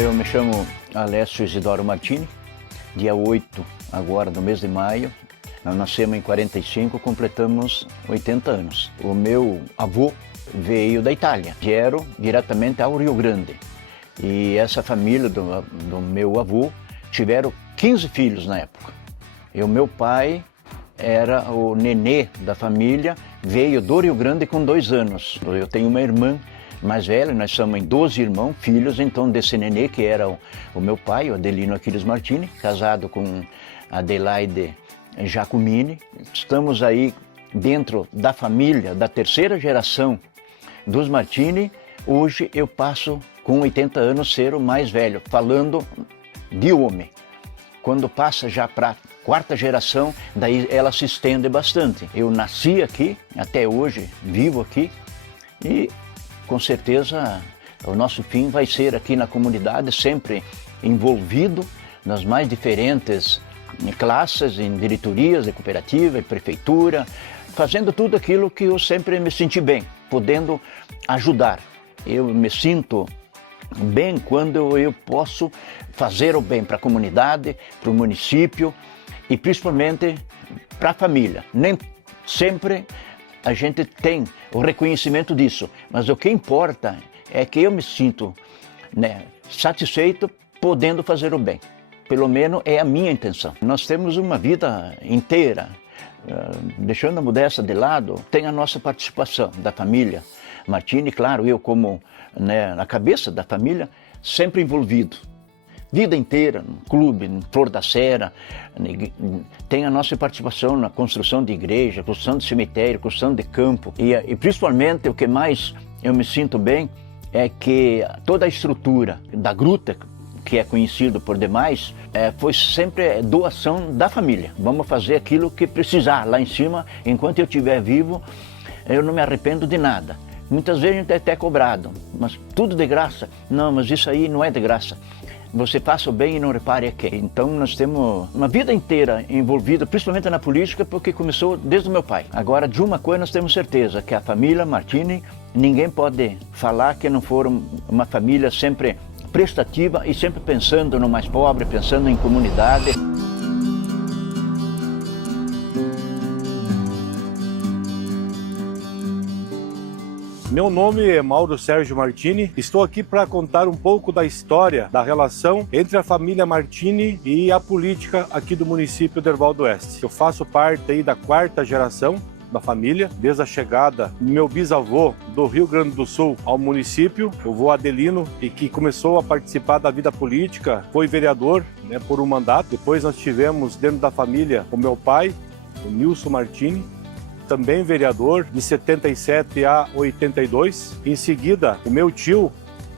Eu me chamo Alessio Isidoro Martini, dia 8 agora do mês de maio. Nós nascemos em 45, completamos 80 anos. O meu avô veio da Itália, vieram diretamente ao Rio Grande. E essa família do meu avô tiveram 15 filhos na época. E o meu pai era o nenê da família, veio do Rio Grande com 2 anos. Eu tenho uma irmã mais velha, nós somos em 12 irmãos, filhos, então desse nenê que era o meu pai, o Adelino Aquiles Martini, casado com Adelaide Giacomini. Estamos aí dentro da família da terceira geração dos Martini. Hoje eu passo com 80 anos ser o mais velho, falando de homem. Quando passa já para a quarta geração, daí ela se estende bastante. Eu nasci aqui, até hoje vivo aqui e com certeza o nosso fim vai ser aqui na comunidade, sempre envolvido nas mais diferentes classes, em diretorias de cooperativa e prefeitura, fazendo tudo aquilo que eu sempre me senti bem, podendo ajudar. Eu me sinto bem quando eu posso fazer o bem para a comunidade, para o município e principalmente para a família. Nem sempre a gente tem o reconhecimento disso, mas o que importa é que eu me sinto, satisfeito podendo fazer o bem. Pelo menos é a minha intenção. Nós temos uma vida inteira, deixando a modéstia de lado, tem a nossa participação da família Martini, claro, eu como na cabeça da família, sempre envolvido. Vida inteira, no clube, no Flor da Serra, tem a nossa participação na construção de igreja, construção de cemitério, construção de campo. E principalmente o que mais eu me sinto bem é que toda a estrutura da gruta, que é conhecido por demais, foi sempre doação da família. Vamos fazer aquilo que precisar lá em cima, enquanto eu estiver vivo, eu não me arrependo de nada. Muitas vezes a gente é até cobrado, mas tudo de graça. Não, mas isso aí não é de graça. Você faça o bem e não repare a quem. Então nós temos uma vida inteira envolvida, principalmente na política, porque começou desde o meu pai. Agora, de uma coisa nós temos certeza, que a família Martini, ninguém pode falar que não for uma família sempre prestativa e sempre pensando no mais pobre, pensando em comunidade. Meu nome é Mauro Sérgio Martini, estou aqui para contar um pouco da história da relação entre a família Martini e a política aqui do município de Herval do Oeste. Eu faço parte aí da 4ª geração da família, desde a chegada do meu bisavô do Rio Grande do Sul ao município, o vô Adelino, e que começou a participar da vida política, foi vereador por um mandato. Depois nós tivemos dentro da família o meu pai, o Nilson Martini, também vereador, de 77 a 82. Em seguida, o meu tio,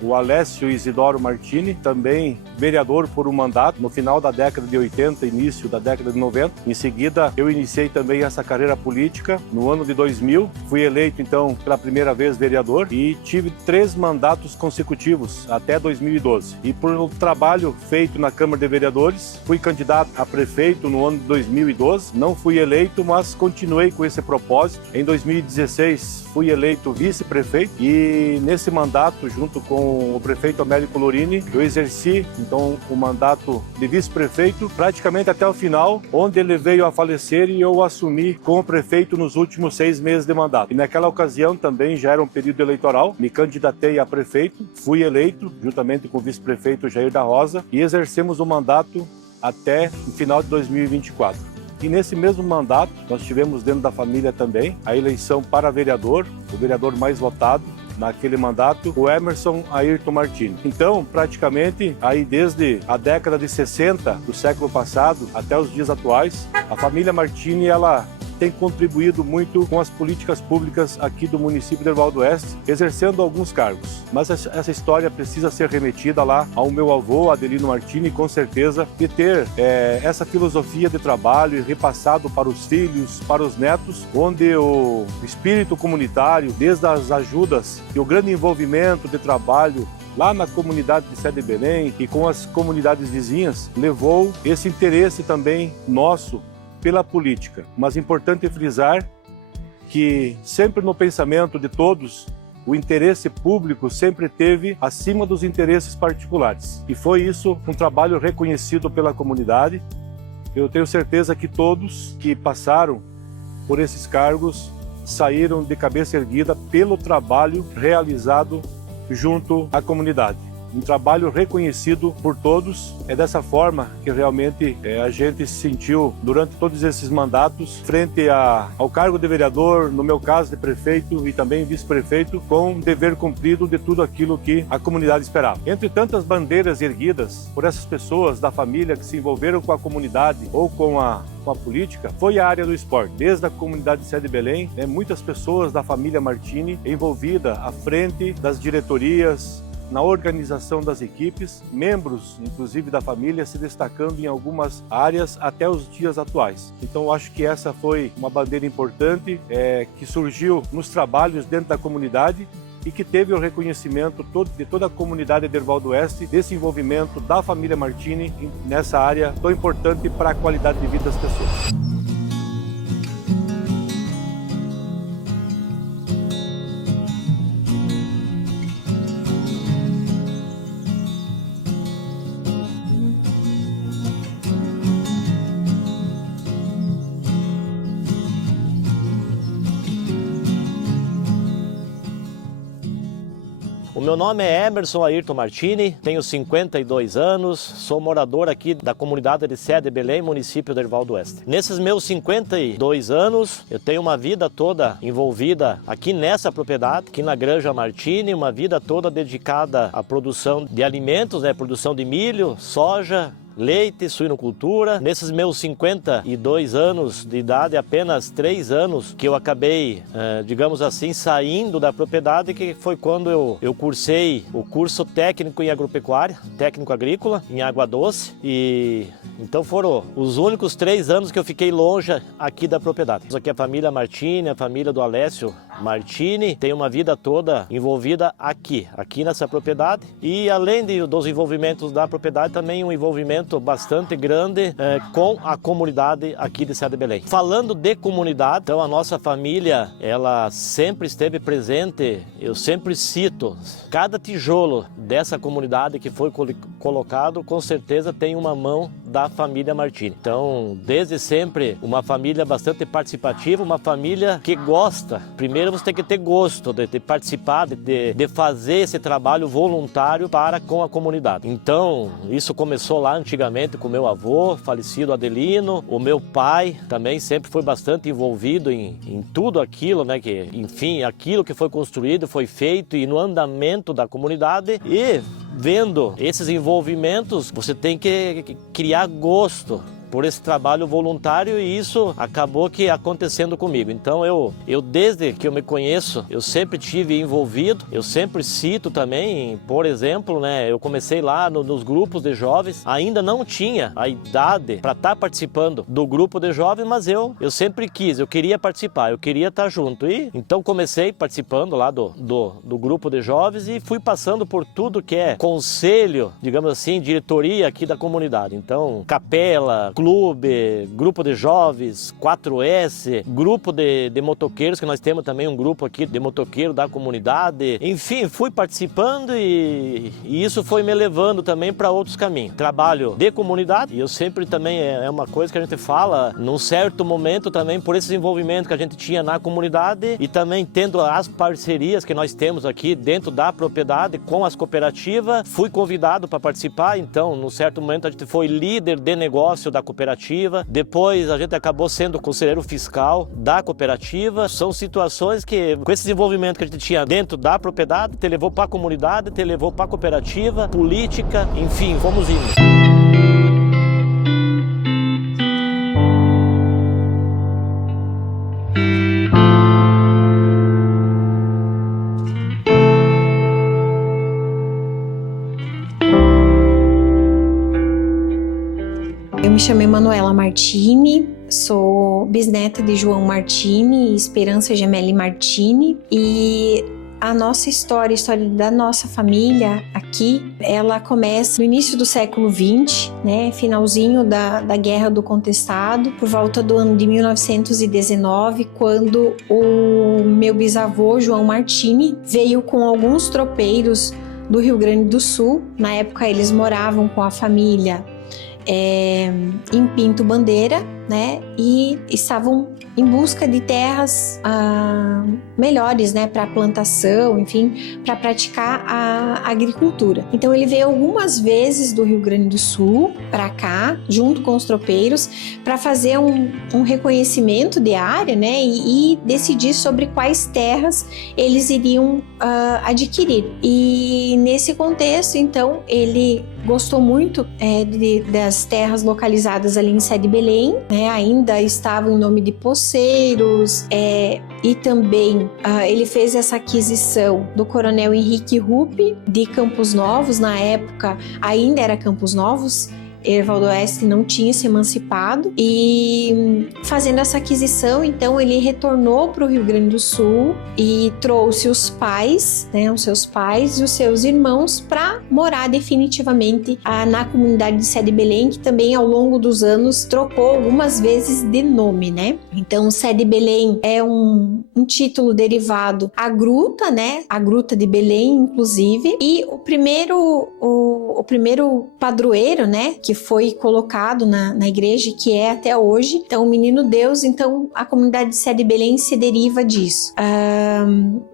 o Alessio Isidoro Martini, também vereador por um mandato, no final da década de 80, início da década de 90. Em seguida, eu iniciei também essa carreira política no ano de 2000. Fui eleito, então, pela primeira vez vereador e tive 3 mandatos consecutivos até 2012. E por um trabalho feito na Câmara de Vereadores, fui candidato a prefeito no ano de 2012. Não fui eleito, mas continuei com esse propósito. Em 2016, fui eleito vice-prefeito e nesse mandato, junto com o prefeito Américo Lorini, eu exerci então o mandato de vice-prefeito praticamente até o final, onde ele veio a falecer e eu assumi como prefeito nos últimos 6 meses de mandato. E naquela ocasião também já era um período eleitoral, me candidatei a prefeito, fui eleito juntamente com o vice-prefeito Jair da Rosa e exercemos o mandato até o final de 2024. E nesse mesmo mandato, nós tivemos dentro da família também a eleição para vereador, o vereador mais votado naquele mandato, o Emerson Ayrton Martini. Então, praticamente, aí desde a década de 60 do século passado até os dias atuais, a família Martini, ela tem contribuído muito com as políticas públicas aqui do município de Herval do Oeste, exercendo alguns cargos. Mas essa história precisa ser remetida lá ao meu avô, Adelino Martini, com certeza, de ter essa filosofia de trabalho e repassado para os filhos, para os netos, onde o espírito comunitário, desde as ajudas e o grande envolvimento de trabalho lá na comunidade de Sé de Belém e com as comunidades vizinhas, levou esse interesse também nosso pela política. Mas é importante frisar que sempre no pensamento de todos o interesse público sempre esteve acima dos interesses particulares. E foi isso um trabalho reconhecido pela comunidade. Eu tenho certeza que todos que passaram por esses cargos saíram de cabeça erguida pelo trabalho realizado junto à comunidade. Um trabalho reconhecido por todos. É dessa forma que realmente a gente se sentiu durante todos esses mandatos, frente ao cargo de vereador, no meu caso de prefeito e também vice-prefeito, com dever cumprido de tudo aquilo que a comunidade esperava. Entre tantas bandeiras erguidas por essas pessoas da família que se envolveram com a comunidade ou com a política, foi a área do esporte. Desde a comunidade de Sede Belém, muitas pessoas da família Martini envolvidas à frente das diretorias, na organização das equipes, membros, inclusive da família, se destacando em algumas áreas até os dias atuais. Então, eu acho que essa foi uma bandeira importante que surgiu nos trabalhos dentro da comunidade e que teve o reconhecimento de toda a comunidade de Derval do Oeste, desse envolvimento da família Martini nessa área tão importante para a qualidade de vida das pessoas. O meu nome é Emerson Ayrton Martini, tenho 52 anos, sou morador aqui da comunidade de Sede Belém, município de Derval do Oeste. Nesses meus 52 anos, eu tenho uma vida toda envolvida aqui nessa propriedade, aqui na Granja Martini, uma vida toda dedicada à produção de alimentos, produção de milho, soja, leite, suinocultura. Nesses meus 52 anos de idade, apenas 3 anos que eu acabei, digamos assim, saindo da propriedade, que foi quando eu cursei o curso técnico em agropecuária, técnico agrícola, em Água Doce, e então foram os únicos 3 anos que eu fiquei longe aqui da propriedade. Aqui a família Martini, a família do Alessio Martini, tem uma vida toda envolvida aqui nessa propriedade, e além dos envolvimentos da propriedade, também um envolvimento bastante grande com a comunidade aqui de Sede Belém. Falando de comunidade, então a nossa família, ela sempre esteve presente, eu sempre cito, cada tijolo dessa comunidade que foi colocado, com certeza tem uma mão da família Martini. Então, desde sempre, uma família bastante participativa, uma família que gosta. Primeiro você tem que ter gosto de participar, de fazer esse trabalho voluntário para com a comunidade. Então, isso começou lá antigamente com meu avô, falecido Adelino. O meu pai também sempre foi bastante envolvido em tudo aquilo, que, enfim, aquilo que foi construído, foi feito e no andamento da comunidade. E vendo esses envolvimentos, você tem que criar gosto por esse trabalho voluntário, e isso acabou que acontecendo comigo. Então eu desde que eu me conheço, eu sempre tive envolvido. Eu sempre cito também, por exemplo, eu comecei lá nos grupos de jovens, ainda não tinha a idade para estar participando do grupo de jovens, mas eu sempre quis, eu queria participar, eu queria estar junto, e então comecei participando lá do grupo de jovens e fui passando por tudo que é conselho, digamos assim, diretoria aqui da comunidade. Então, capela, clube, grupo de jovens, 4S, grupo de motoqueiros, que nós temos também um grupo aqui de motoqueiro da comunidade. Enfim, fui participando e isso foi me levando também para outros caminhos. Trabalho de comunidade, e eu sempre também, é uma coisa que a gente fala, num certo momento também, por esse envolvimento que a gente tinha na comunidade e também tendo as parcerias que nós temos aqui dentro da propriedade com as cooperativas, fui convidado para participar. Então, num certo momento, a gente foi líder de negócio da cooperativa, depois a gente acabou sendo conselheiro fiscal da cooperativa. São situações que, com esse desenvolvimento que a gente tinha dentro da propriedade, te levou para a comunidade, te levou para a cooperativa, política, enfim, fomos indo. Eu me chamo Emanuela Martini, sou bisneta de João Martini e Esperança Gemelli Martini, e a nossa história, a história da nossa família aqui, ela começa no início do século XX, né, finalzinho da Guerra do Contestado, por volta do ano de 1919, quando o meu bisavô, João Martini, veio com alguns tropeiros do Rio Grande do Sul. Na época eles moravam com a família em Pinto Bandeira, né, e estavam em busca de terras melhores, né, para plantação, enfim, para praticar a agricultura. Então ele veio algumas vezes do Rio Grande do Sul para cá, junto com os tropeiros, para fazer um reconhecimento de área, né, e decidir sobre quais terras eles iriam adquirir. E nesse contexto, então, ele gostou muito das terras localizadas ali em Sé de Belém, né, ainda estavam em nome de poceiros, e também ele fez essa aquisição do coronel Henrique Ruppe de Campos Novos. Na época ainda era Campos Novos, Herval do Oeste não tinha se emancipado, e fazendo essa aquisição, então ele retornou para o Rio Grande do Sul e trouxe os pais, né, os seus pais e os seus irmãos para morar definitivamente na comunidade de Sé de Belém, que também ao longo dos anos trocou algumas vezes de nome, né? Então Sé de Belém é um título derivado à gruta, né? A Gruta de Belém, inclusive, e o primeiro padroeiro, né, que foi colocado na igreja, que é até hoje, então o Menino Deus. Então a comunidade de Sé de Belém se deriva disso.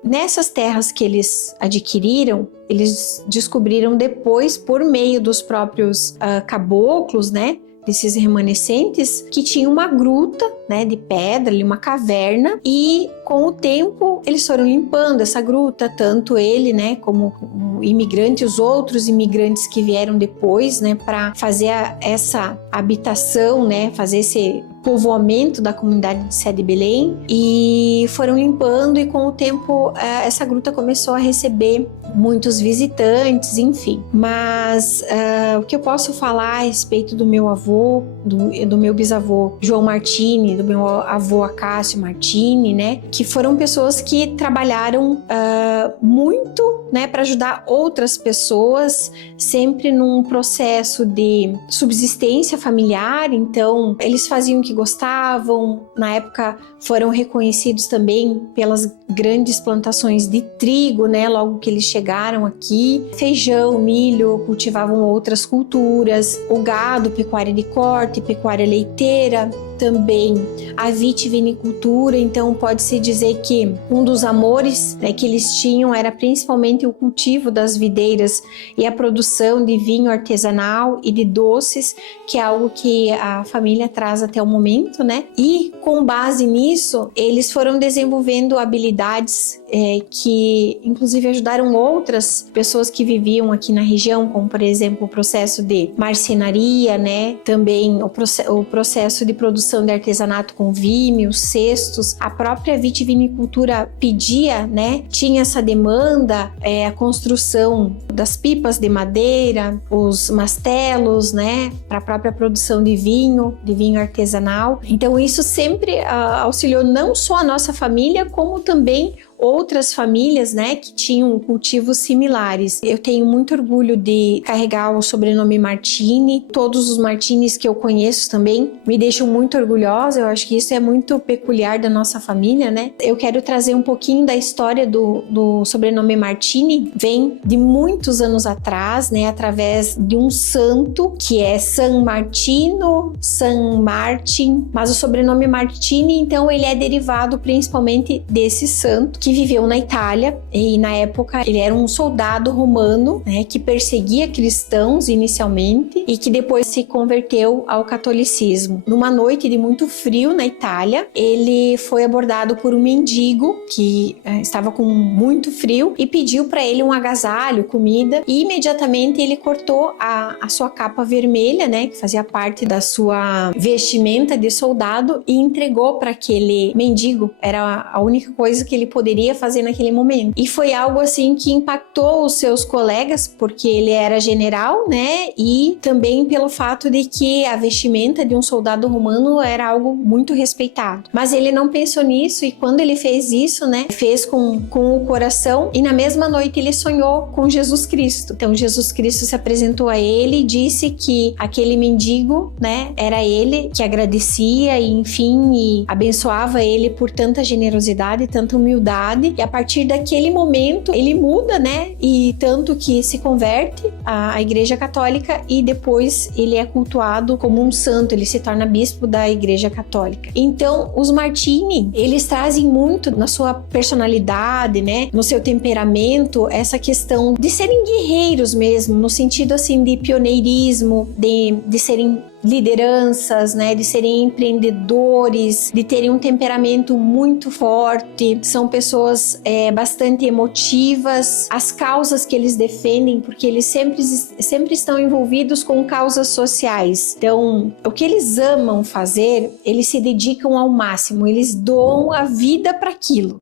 Nessas terras que eles adquiriram, eles descobriram depois, por meio dos próprios caboclos, né, desses remanescentes, que tinha uma gruta, né, de pedra, ali, uma caverna, e com o tempo eles foram limpando essa gruta, tanto ele, né, como o imigrante, os outros imigrantes que vieram depois, né, para fazer essa habitação, né, fazer esse povoamento da comunidade de Sé de Belém, e foram limpando, e com o tempo essa gruta começou a receber muitos visitantes, enfim. Mas o que eu posso falar a respeito do meu avô, do meu bisavô João Martini, do meu avô Acácio Martini, né, que foram pessoas que trabalharam muito, né, para ajudar outras pessoas, sempre num processo de subsistência familiar. Então eles faziam o que gostavam. Na época foram reconhecidos também pelas grandes plantações de trigo, né, logo que eles chegaram aqui, feijão, milho, cultivavam outras culturas, o gado, pecuária de corte, pecuária leiteira, também a vitivinicultura. Então pode-se dizer que um dos amores, né, que eles tinham era principalmente o cultivo das videiras e a produção de vinho artesanal e de doces, que é algo que a família traz até o momento, né? E com base nisso, eles foram desenvolvendo habilidades que inclusive ajudaram outras pessoas que viviam aqui na região, como por exemplo o processo de marcenaria, né? Também o processo de produção de artesanato com vinho, cestos. A própria vitivinicultura pedia, né? Tinha essa demanda, a construção das pipas de madeira, os mastelos, né? Para a própria produção de vinho artesanal. Então isso sempre auxiliou não só a nossa família, como também outras famílias, né, que tinham cultivos similares. Eu tenho muito orgulho de carregar o sobrenome Martini. Todos os Martines que eu conheço também me deixam muito orgulhosa. Eu acho que isso é muito peculiar da nossa família, né? Eu quero trazer um pouquinho da história do sobrenome Martini. Vem de muitos anos atrás, né, através de um santo que é San Martino, San Martin, mas o sobrenome Martini, então, ele é derivado principalmente desse santo que viveu na Itália, e na época ele era um soldado romano, né, que perseguia cristãos inicialmente e que depois se converteu ao catolicismo. Numa noite de muito frio na Itália, ele foi abordado por um mendigo que estava com muito frio e pediu para ele um agasalho, comida, e imediatamente ele cortou a sua capa vermelha, né, que fazia parte da sua vestimenta de soldado, e entregou para aquele mendigo. Era a única coisa que ele poderia poderia fazer naquele momento. E foi algo assim que impactou os seus colegas, porque ele era general, né? E também pelo fato de que a vestimenta de um soldado romano era algo muito respeitado. Mas ele não pensou nisso, e quando ele fez isso, né? Fez com o coração, e na mesma noite ele sonhou com Jesus Cristo. Então Jesus Cristo se apresentou a ele e disse que aquele mendigo, né? Era ele, que agradecia e enfim, e abençoava ele por tanta generosidade, tanta humildade. E a partir daquele momento ele muda, né? E tanto que se converte à Igreja Católica, e depois ele é cultuado como um santo, ele se torna bispo da Igreja Católica. Então os Martini, eles trazem muito na sua personalidade, né? No seu temperamento, essa questão de serem guerreiros mesmo, no sentido assim de pioneirismo, de serem lideranças, né, de serem empreendedores, de terem um temperamento muito forte. São pessoas bastante emotivas. As causas que eles defendem, porque eles sempre estão envolvidos com causas sociais. Então, o que eles amam fazer, eles se dedicam ao máximo, eles doam a vida para aquilo.